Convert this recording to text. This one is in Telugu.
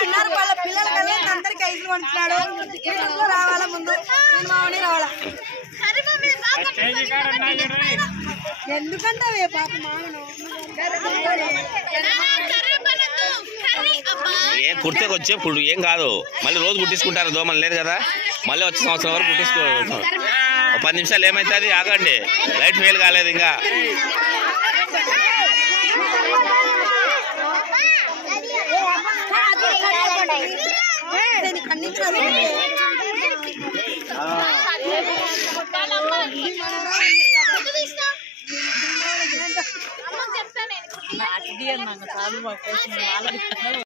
అన్నారు వాళ్ళ పిల్లలకల్లా అందరికి ఐదులు పంచున్నాడు. యూట్యూబ్లో రావాలా ముందు మామని రావాలా ఎందుకంటే పాప మామను ఏం కుర్తే వచ్చే ఇప్పుడు ఏం కాదు. మళ్ళీ రోజు కుట్టించుకుంటారు, దోమలు లేదు కదా. మళ్ళీ వచ్చే సంవత్సరం వరకు కుట్టించుకో. 10 నిమిషాలు ఏమవుతుంది, ఆగండి. లైట్ ఫెయిల్ కాలేదు ఇంకా. చెప్తాను